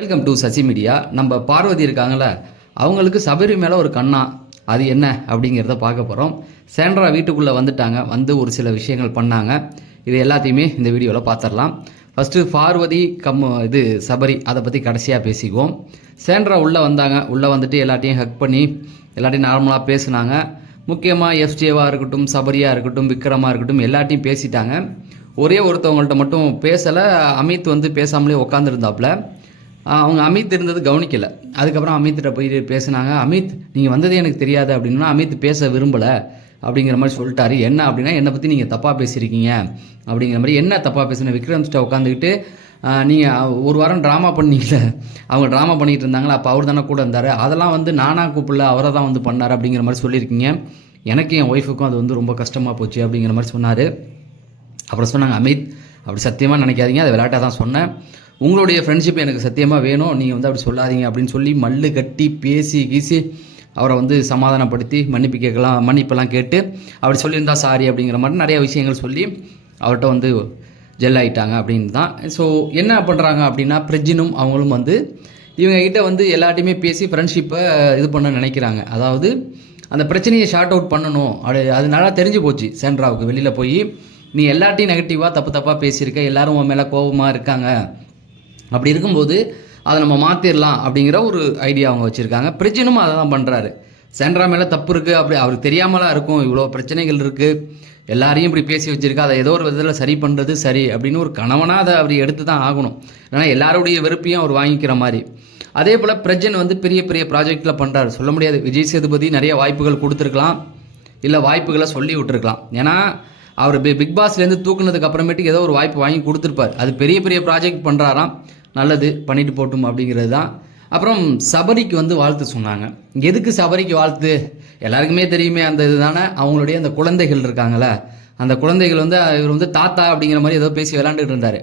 Welcome to Sasi media நம்ம பார்வதி இருக்காங்கள அவங்களுக்கு சபரி மேலே ஒரு கண்ணா அது என்ன அப்படிங்கிறத பார்க்க போகிறோம் சேண்ட்ரா வீட்டுக்குள்ளே வந்துட்டாங்க வந்து ஒரு சில விஷயங்கள் பண்ணாங்க. இது எல்லாத்தையுமே இந்த வீடியோவில் பார்த்துடலாம் ஃபஸ்ட்டு பார்வதி கம் இது சபரி அதை பற்றி கடைசியாக பேசிக்குவோம். சேண்ட்ரா உள்ளே வந்தாங்க உள்ளே வந்துட்டு எல்லாத்தையும் ஹக் பண்ணி எல்லாத்தையும் நார்மலாக பேசுனாங்க. முக்கியமாக எஃப்ஜேவாக இருக்கட்டும் சபரியாக இருக்கட்டும் விக்ரமாக இருக்கட்டும் எல்லாத்தையும் பேசிட்டாங்க. ஒரே ஒருத்தவங்கள்ட்ட மட்டும் பேசலை அமித் வந்து பேசாமலே உட்காந்துருந்தாப்புல அவங்க அமித் இருந்தது கவனிக்கலை. அதுக்கப்புறம் அமித்திட்ட போய் பேசுனாங்க அமித் நீங்கள் வந்ததே எனக்கு தெரியாது அப்படின்னா அமித் பேச விரும்பலை அப்படிங்கிற மாதிரி சொல்லிட்டாரு. என்ன அப்படின்னா என்னை பற்றி நீங்கள் தப்பாக பேசியிருக்கீங்க அப்படிங்கிற மாதிரி என்ன தப்பாக பேசுன? விக்ரம்ஸ்ட்ட உட்காந்துக்கிட்டு நீங்கள் ஒரு வாரம் ட்ராமா பண்ணீங்கல்ல அவங்க ட்ராமா பண்ணிகிட்டு இருந்தாங்களா? அப்போ அவர் தானே கூட இருந்தார். அதெல்லாம் வந்து நானாக கூப்பிடல அவரை தான் வந்து பண்ணார் அப்படிங்கிற மாதிரி சொல்லியிருக்கீங்க. எனக்கு என் ஒய்ஃபுக்கும் அது வந்து ரொம்ப கஷ்டமாக போச்சு அப்படிங்கிற மாதிரி சொன்னார். அப்புறம் சொன்னாங்க அமித் அப்படி சத்தியமாக நினைக்காதீங்க. அதை விளையாட்டாக தான் சொன்னேன். உங்களுடைய ஃப்ரெண்ட்ஷிப் எனக்கு சத்தியமாக வேணும். நீங்கள் வந்து அப்படி சொல்லாதீங்க அப்படின்னு சொல்லி மல்லு கட்டி பேசி கீசி அவரை வந்து சமாதானப்படுத்தி மன்னிப்பு கேட்கலாம் மன்னிப்பெல்லாம் கேட்டு அப்படி சொல்லியிருந்தா சாரி அப்படிங்கிற மாதிரி நிறைய விஷயங்கள் சொல்லி அவர்கிட்ட வந்து ஜெல் ஆகிட்டாங்க அப்படின்னு தான். ஸோ என்ன பண்ணுறாங்க அப்படின்னா பிரஜினும் அவங்களும் வந்து இவங்ககிட்ட வந்து எல்லாட்டையுமே பேசி ஃப்ரெண்ட்ஷிப்பை இது பண்ண நினைக்கிறாங்க. அதாவது அந்த பிரச்சனையை ஷார்ட் அவுட் பண்ணணும். அப்படி அது நல்லா தெரிஞ்சு போச்சு சென்ட்ராவுக்கு. வெளியில் போய் நீ எல்லாட்டையும் நெகட்டிவாக தப்பு தப்பாக பேசியிருக்க. எல்லோரும் உன் மேலே கோபமாக இருக்காங்க. அப்படி இருக்கும்போது அதை நம்ம மாற்றிடலாம் அப்படிங்கிற ஒரு ஐடியா அவங்க வச்சுருக்காங்க. பிரஜினும் அதை தான் பண்ணுறாரு சென்ட்ரா மேலே தப்பு இருக்குது அப்படி அவருக்கு தெரியாமலாம் இருக்கும். இவ்வளோ பிரச்சனைகள் இருக்குது எல்லாரையும் இப்படி பேசி வச்சிருக்கா. அதை ஏதோ ஒரு விதத்தில் சரி பண்ணுறது சரி அப்படின்னு ஒரு கணவனாக அதை அவர் எடுத்து தான் ஆகணும். ஏன்னா எல்லாருடைய வெறுப்பையும் அவர் வாங்கிக்கிற மாதிரி. அதே போல் பிரஜன் வந்து பெரிய பெரிய ப்ராஜெக்டில் பண்ணுறாரு சொல்ல முடியாது. விஜய் சேதுபதி நிறைய வாய்ப்புகள் கொடுத்துருக்கலாம். இல்லை வாய்ப்புகளை சொல்லி விட்டுருக்கலாம். ஏன்னா அவர் பி பிக் பாஸ்லேருந்து தூக்குனதுக்கு அப்புறமேட்டுக்கு ஏதோ ஒரு வாய்ப்பு வாங்கி கொடுத்துருப்பார். அது பெரிய பெரிய ப்ராஜெக்ட் பண்ணுறாராம் நல்லது பண்ணிட்டு போட்டும் அப்படிங்கிறது தான். அப்புறம் சபரிக்கு வந்து வாழ்த்து சொன்னாங்க. எதுக்கு சபரிக்கு வாழ்த்து? எல்லாருக்குமே தெரியுமே அந்த இதுதானே? அவங்களுடைய அந்த குழந்தைகள் இருக்காங்களே அந்த குழந்தைகள் வந்து இவர் வந்து தாத்தா அப்படிங்கிற மாதிரி ஏதோ பேசி விளாண்டுட்டு இருந்தார்.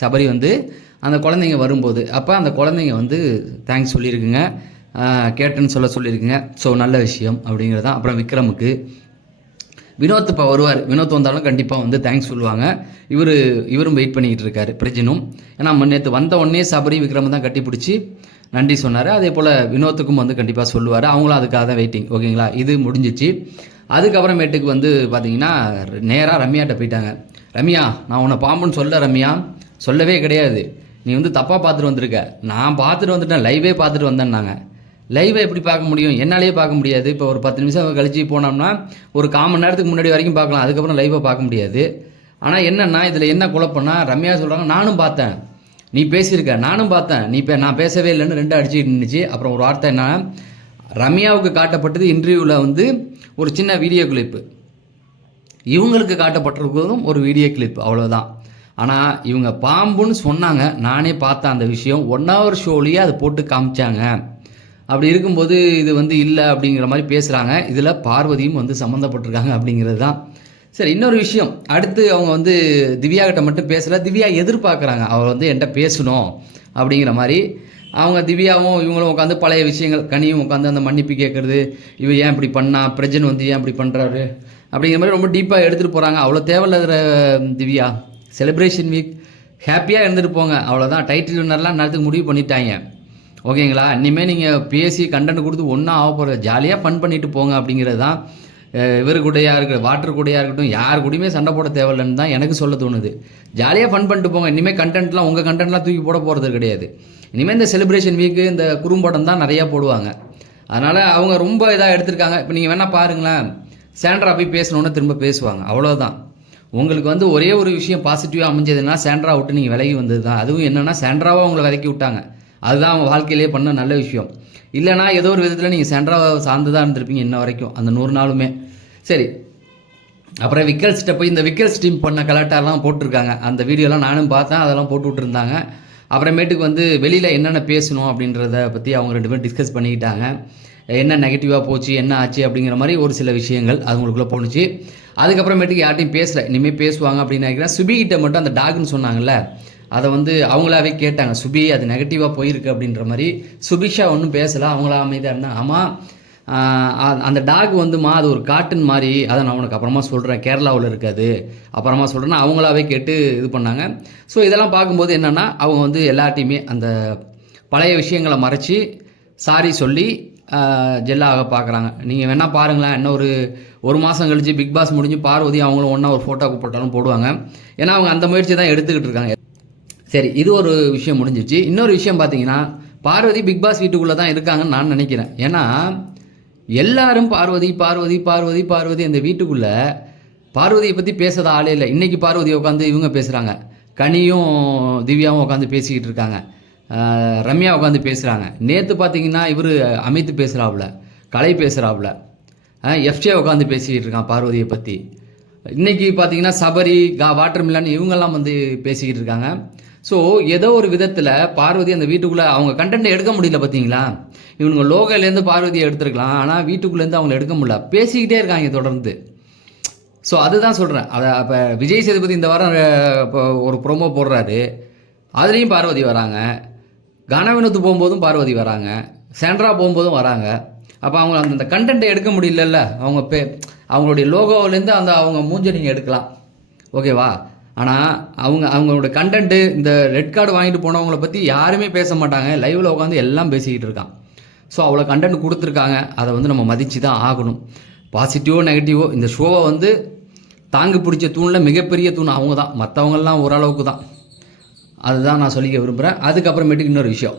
சபரி வந்து அந்த குழந்தைங்க வரும்போது. அப்போ அந்த குழந்தைங்க வந்து தேங்க்ஸ் சொல்லியிருக்குங்க. கேட்டேன்னு சொல்ல சொல்லியிருக்குங்க. ஸோ நல்ல விஷயம் அப்படிங்கிறது தான். அப்புறம் விக்ரமுக்கு வினோத் இப்போ வருவார். வினோத் வந்தாலும் கண்டிப்பாக வந்து தேங்க்ஸ் சொல்லுவாங்க. இவர் இவரும் வெயிட் பண்ணிக்கிட்டு இருக்காரு பிரஜனும். ஏன்னா நேற்று வந்த உடனே சபரி விக்ரம் தான் கட்டி பிடிச்சி நன்றி சொன்னார். அதே போல் வினோத்துக்கும் வந்து கண்டிப்பாக சொல்லுவார். அவங்களும் அதுக்காக தான் வெயிட்டிங் ஓகேங்களா? இது முடிஞ்சிச்சு. அதுக்கப்புறமேட்டுக்கு வந்து பார்த்தீங்கன்னா நேராக ரம்யாட்ட போயிட்டாங்க. ரம்யா நான் உன்னை பாம்புன்னு சொல்ல ரம்யா. சொல்லவே கிடையாது. நீ வந்து தப்பாக பார்த்துட்டு வந்திருக்க. நான் பார்த்துட்டு வந்துட்டேன். லைவே பார்த்துட்டு வந்தேன்னாங்க. லைவை எப்படி பார்க்க முடியும்? என்னாலேயே பார்க்க முடியாது. இப்போ ஒரு பத்து நிமிஷம் கழிச்சு போனோம்னா ஒரு கால் மணி நேரத்துக்கு முன்னாடி வரைக்கும் பார்க்கலாம். அதுக்கப்புறம் லைவை பார்க்க முடியாது. ஆனால் என்னன்னா இதில் என்ன குழப்பம்னா ரம்யா சொல்கிறாங்க நானும் பார்த்தேன். நீ பேசியிருக்க. நானும் பார்த்தேன். நீ பே நான் பேசவே இல்லைன்னு ரெண்டு அடிச்சுட்டு நின்றுச்சு அப்புறம் ஒரு வார்த்தை என்ன ரம்யாவுக்கு காட்டப்பட்டது இன்டர்வியூவில் வந்து ஒரு சின்ன வீடியோ கிளிப்பு இவங்களுக்கு காட்டப்பட்டிருக்கிறதும் ஒரு வீடியோ கிளிப் அவ்வளோதான் ஆனால் இவங்க பாம்புன்னு சொன்னாங்க. நானே பார்த்தேன் அந்த விஷயம். ஒன் ஹவர் ஷோலேயே அதை போட்டு காமிச்சாங்க. அப்படி இருக்கும்போது இது வந்து இல்லை அப்படிங்கிற மாதிரி பேசுகிறாங்க இதில் பார்வதியும் வந்து சம்மந்தப்பட்டிருக்காங்க அப்படிங்கிறது தான் சரி இன்னொரு விஷயம். அடுத்து அவங்க வந்து திவ்யா கிட்ட மட்டும் பேசல. திவ்யா எதிர்பார்க்குறாங்க. அவள் வந்து என்கிட்ட பேசணும் அப்படிங்கிற மாதிரி. அவங்க திவ்யாவும் இவங்களும் உட்காந்து பழைய விஷயங்கள் கனியும் உட்காந்து அந்த மன்னிப்பு கேட்குறது இவ ஏன் இப்படி பண்ணா? பிரஜன் வந்து ஏன் இப்படி பண்ணுறாரு அப்படிங்கிற மாதிரி ரொம்ப டீப்பாக எடுத்துகிட்டு போகிறாங்க அவ்வளோ தேவையில்லாத திவ்யா. செலிப்ரேஷன் வீக் ஹாப்பியாக இருந்துட்டு போங்க. அவ்வளோதான் டைட்டில் வின்னர்லாம் நேரத்துக்கு முடிவு பண்ணிட்டாங்க. ஓகேங்களா? இனிமேல் நீங்கள் பேசி கண்டென்ட் கொடுத்து ஒன்றா ஆக போகிற ஜாலியாக ஃபன் பண்ணிட்டு போங்க அப்படிங்கிறது தான் இவர் கூடையாக இருக்கட்டும் வாட்டர் கூடையாக இருக்கட்டும் யார் கூடயுமே சண்டை போட தேவையில்லைன்னு தான் எனக்கு சொல்ல தோணுது. ஜாலியாக ஃபன் பண்ணிட்டு போங்க. இனிமேல் கண்டென்ட்லாம் உங்கள் கண்டென்ட்லாம் தூக்கி போட போகிறது கிடையாது. இனிமேல் இந்த செலிப்ரேஷன் வீக்கு இந்த குறும்படம் தான் நிறையா போடுவாங்க. அதனால் அவங்க ரொம்ப இதாக எடுத்திருக்காங்க. இப்போ நீங்கள் வேணால் பாருங்களேன். சேண்ட்ரா போய் பேசணுன்னு திரும்ப பேசுவாங்க. அவ்வளோதான் உங்களுக்கு வந்து ஒரே ஒரு விஷயம் பாசிட்டிவாக அமைஞ்சதுன்னா சேண்ட்ரா விட்டு நீங்கள் விலகி வந்தது தான் அதுவும் என்னென்னா சேண்ட்ராவாக உங்களை விலக்கி விட்டாங்க. அதுதான் அவங்க வாழ்க்கையிலே பண்ண நல்ல விஷயம். இல்லைனா ஏதோ ஒரு விதத்தில் நீங்கள் சேண்ட்ராவை சார்ந்து தான் இருந்திருப்பீங்க இன்ன வரைக்கும் அந்த நூறு நாளுமே. சரி. அப்புறம் விக்கல்ஸ்கிட்ட போய் இந்த விக்கல்ஸ் டீம் பண்ண கலாட்டாலாம் போட்டிருக்காங்க. அந்த வீடியோலாம் நானும் பார்த்தேன் அதெல்லாம் போட்டு விட்டுருந்தாங்க. அப்புறமேட்டுக்கு வந்து வெளியில் என்னென்ன பேசணும் அப்படின்றத பற்றி அவங்க ரெண்டு பேரும் டிஸ்கஸ் பண்ணிக்கிட்டாங்க. என்ன நெகட்டிவாக போச்சு என்ன ஆச்சு அப்படிங்கிற மாதிரி ஒரு சில விஷயங்கள் அது உங்களுக்குள்ளே போணுச்சு. அதுக்கப்புறமேட்டுக்கு யார்ட்டையும் பேசலை. இனிமேல் பேசுவாங்க அப்படின்னு நினைக்கிறேன். சுபிகிட்ட மட்டும் அந்த டாக்னு சொன்னாங்கல்ல அதை வந்து அவங்களாவே கேட்டாங்க சுபி அது நெகட்டிவாக போயிருக்கு அப்படின்ற மாதிரி. சுபிஷா ஒன்றும் பேசலை அவங்களா அமைதியாக இருந்தாங்க. ஆமாம் அந்த டாக் வந்துமா அது ஒரு காட்டன் மாதிரி. அதை நான் உனக்கு அப்புறமா சொல்கிறேன் கேரளாவில் இருக்காது. அப்புறமா சொல்கிறேன்னா அவங்களாவே கேட்டு இது பண்ணாங்க. ஸோ இதெல்லாம் பார்க்கும்போது என்னென்னா அவங்க வந்து எல்லாத்தையுமே அந்த பழைய விஷயங்களை மறைச்சி சாரி சொல்லி ஜெல்லாக பார்க்குறாங்க. நீங்கள் வேணால் பாருங்களேன் இன்னும் ஒரு ஒரு மாதம் கழிச்சு பிக் பாஸ் முடிஞ்சு பார்வதி அவங்களும் ஒன்றா ஒரு ஃபோட்டோ போட்டாலும் போடுவாங்க. ஏன்னா அவங்க அந்த முயற்சி தான் எடுத்துக்கிட்டு இருக்காங்க. சரி இது ஒரு விஷயம் முடிஞ்சிச்சு. இன்னொரு விஷயம் பார்த்தீங்கன்னா பார்வதி பிக் பாஸ் வீட்டுக்குள்ளே தான் இருக்காங்கன்னு நான் நினைக்கிறேன். ஏன்னா எல்லாரும் பார்வதி பார்வதி பார்வதி பார்வதி அந்த வீட்டுக்குள்ளே பார்வதியை பற்றி பேசாத ஆளே இல்லை. இன்றைக்கி பார்வதி உட்காந்து இவங்க பேசுகிறாங்க கனியும் திவ்யாவும் உட்காந்து பேசிக்கிட்டு இருக்காங்க. ரம்யா உட்காந்து பேசுகிறாங்க நேற்று பார்த்தீங்கன்னா இவர் அமைத்து பேசுகிறாப்புல கலை பேசுகிறாப்புல எஃப்ஜே உட்காந்து பேசிக்கிட்டு இருக்கான் பார்வதியை பற்றி இன்றைக்கி பார்த்தீங்கன்னா சபரி கா வாட்டர் மில்லன் இவங்கெல்லாம் வந்து பேசிக்கிட்டு இருக்காங்க. ஸோ ஏதோ ஒரு விதத்தில் பார்வதி அந்த வீட்டுக்குள்ளே அவங்க கண்டென்ட் எடுக்க முடியல பார்த்தீங்களா இவனுங்க லோகோலேருந்து பார்வதியை எடுத்துருக்கலாம். ஆனால் வீட்டுக்குள்ளேருந்து அவங்கள எடுக்க முடியல. பேசிக்கிட்டே இருக்காங்க தொடர்ந்து. ஸோ அதுதான் சொல்கிறேன் அதை அப்போ விஜய் சேதுபதி இந்த வாரம் இப்போ ஒரு ப்ரோமோ போடுறாரு. அதுலேயும் பார்வதி வராங்க. கனவினத்து போகும்போதும் பார்வதி வராங்க. சென்ட்ரா போகும்போதும் வராங்க. அப்போ அவங்க அந்த கண்டென்ட்டை எடுக்க முடியலல்ல? அவங்க பே அவங்களுடைய லோகோவிலேருந்து அந்த அவங்க மூஞ்சை நீங்கள் எடுக்கலாம். ஓகேவா ஆனால் அவங்க அவங்களோட கண்டென்ட்டு இந்த ரெட் கார்டு வாங்கிட்டு போனவங்கள பற்றி யாருமே பேச மாட்டாங்க. லைவில் உட்காந்து எல்லாம் பேசிக்கிட்டு இருக்கான். ஸோ அவ்வளோ கண்டென்ட் கொடுத்துருக்காங்க. அதை வந்து நம்ம மதித்து தான் ஆகணும் பாசிட்டிவோ நெகட்டிவோ இந்த ஷோவை வந்து தாங்கு பிடிச்ச தூணில் மிகப்பெரிய தூண் அவங்க தான் மற்றவங்கள்லாம் ஓரளவுக்கு தான். அதுதான் நான் சொல்லிக்க விரும்புகிறேன் அதுக்கப்புறமேட்டுக்கு இன்னொரு விஷயம்.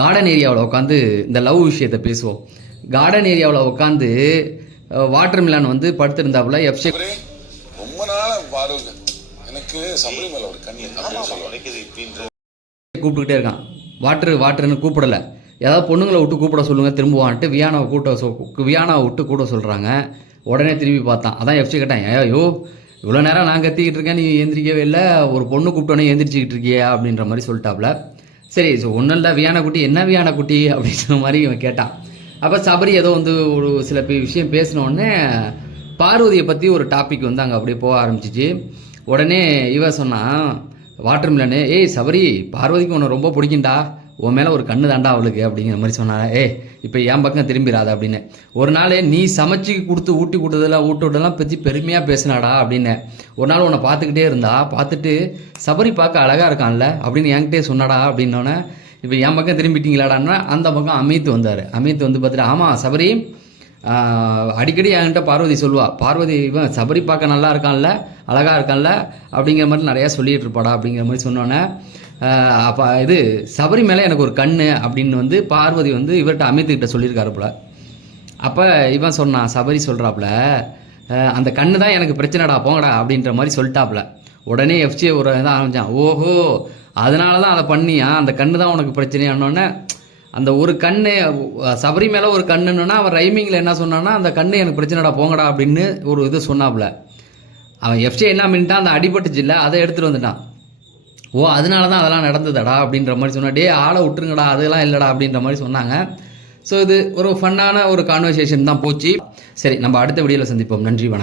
கார்டன் ஏரியாவில் உட்காந்து இந்த லவ் விஷயத்தை பேசுவோம். கார்டன் ஏரியாவில் உட்காந்து வாட்டர் மிலான் வந்து படுத்திருந்தாப்புல எஃப்ஷே பாருங்க. எனக்கு சபரி மேல ஒரு கண்ணி அப்படின்னு சொல்லுவாங்க. கூப்பிட்டுக்கிட்டே இருக்கான். வாட்ரு வாட்டர்னு கூப்பிடல. ஏதாவது பொண்ணுங்களை விட்டு கூப்பிட சொல்லுங்க திரும்புவான்ட்டு வியானாவை கூட்ட சொல் வியானாவை விட்டு கூட சொல்கிறாங்க உடனே திரும்பி பார்த்தான். அதான் எஃப்சி கேட்டேன். ஐயோ இவ்வளோ நேரம் நான் கத்திக்கிட்டு இருக்கேன் நீ எந்திரிக்கவே இல்லை. ஒரு பொண்ணு கூப்பிட்டோன்னே எந்திரிச்சிக்கிட்டு இருக்கியே அப்படின்ற மாதிரி சொல்லிட்டாப்ல. சரி ஸோ ஒன்றும் இல்லை வியானா குட்டி. என்ன வியானா குட்டி? அப்படின்ற மாதிரி இவன் கேட்டான். அப்போ சபரி ஏதோ வந்து ஒரு சில விஷயம் பேசின உடனே பார்வதியை பற்றி ஒரு டாபிக் வந்து அங்கே அப்படியே போக ஆரம்பிச்சிச்சு. உடனே இவ சொன்னான் வாட்டர் மிலனு ஏய் சபரி பார்வதிக்கு உன்னை ரொம்ப பிடிக்கும்டா. உன் மேலே ஒரு கண்ணு தாண்டா அவளுக்கு அப்படிங்கிற மாதிரி சொன்னாங்க. ஏய் இப்போ என் பக்கம் திரும்பிடாத அப்படின்னு. ஒரு நாள் நீ சமைச்சு கொடுத்து ஊட்டி கொடுத்ததெல்லாம் ஊட்டி விட்டதெல்லாம் பற்றி பெருமையாக பேசினாடா அப்படின்னு. ஒரு நாள் உன்னை பார்த்துக்கிட்டே இருந்தா பார்த்துட்டு சபரி பார்க்க அழகாக இருக்கான்ல அப்படின்னு என்கிட்டே சொன்னாடா அப்படின்னோடனே இப்போ என் பக்கம் திரும்பிட்டீங்களாடான்னா அந்த பக்கம் அமித் வந்தார். அமித் வந்து பார்த்துட்டு ஆமாம் சபரி அடிக்கடி என்கிட்ட பார்வதி சொல்லுவாள் பார்வதி இவன் சபரி பார்க்க நல்லா இருக்கான்ல அழகா இருக்கான்ல? அப்படிங்கிற மாதிரி நிறையா சொல்லிகிட்டு இருப்பாடா அப்படிங்கிற மாதிரி சொன்னோன்னே அப்போ இது சபரி மேலே எனக்கு ஒரு கண் அப்படின்னு வந்து பார்வதி வந்து இவர்கிட்ட அமித்துக்கிட்ட சொல்லியிருக்காரு போல. அப்போ இவன் சொன்னான் சபரி சொல்கிறாப்புல அந்த கண்ணு தான் எனக்கு பிரச்சனைடா போங்கடா அப்படின்ற மாதிரி சொல்லிட்டாப்புல. உடனே எஃப்சி ஒரு இதான் ஆரம்பிச்சான் ஓஹோ அதனால தான் அதை பண்ணியா? அந்த கண்ணு தான் உனக்கு பிரச்சனையானோடனே அந்த ஒரு கண்ணு சபரி மேலே ஒரு கண்ணுன்னா அவன் ரைமிங்கில் என்ன சொன்னான்னா அந்த கண்ணு எனக்கு பிரச்சனைடா போங்கடா அப்படின்னு ஒரு இது சொன்னாப்புல. அவன் எஃப்சி என்ன பண்ணிட்டான் அந்த அடிபட்டுச்சுல்ல அதை எடுத்துகிட்டு வந்துட்டான். ஓ அதனால தான் அதெல்லாம் நடந்ததடா அப்படின்ற மாதிரி சொன்னா டே ஆளை விட்டுருங்கடா அதெல்லாம் இல்லைடா அப்படின்ற மாதிரி சொன்னாங்க. ஸோ இது ஒரு ஃபன்னான ஒரு கான்வர்சேஷன் தான் போச்சு. சரி நம்ம அடுத்த வீடியோவில் சந்திப்போம். நன்றி வணக்கம்.